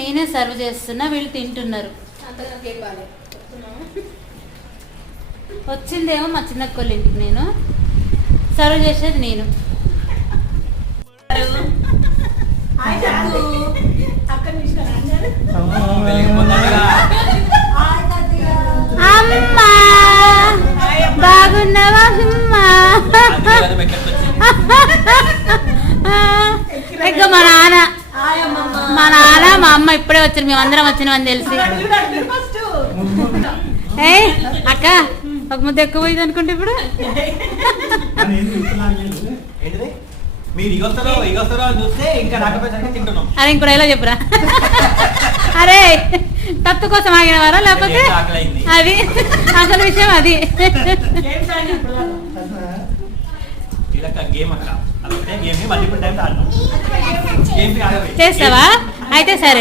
నేనే సర్వ్ చేస్తున్నా, వీళ్ళు తింటున్నారు. వచ్చిందేమో మా చిన్నక్కోళ్ళ ఇంటికి, నేను సర్వ్ చేసేది నేను. అమ్మా బాగున్నావా అమ్మా? ఇంకా మా నాన్న మా అమ్మ ఇప్పుడే వచ్చారు, మేమందరం వచ్చినామని తెలిసి. ఏ అక్క ఒక ముద్ద ఎక్కువ పోయింది అనుకుంటే ఇప్పుడు. అరే ఇంకో ఎలా చెప్పురా. అరే తత్తు కోసం ఆగినవారా లేకపోతే అది అసలు విషయం అది. చేస్తావా అయితే సరే.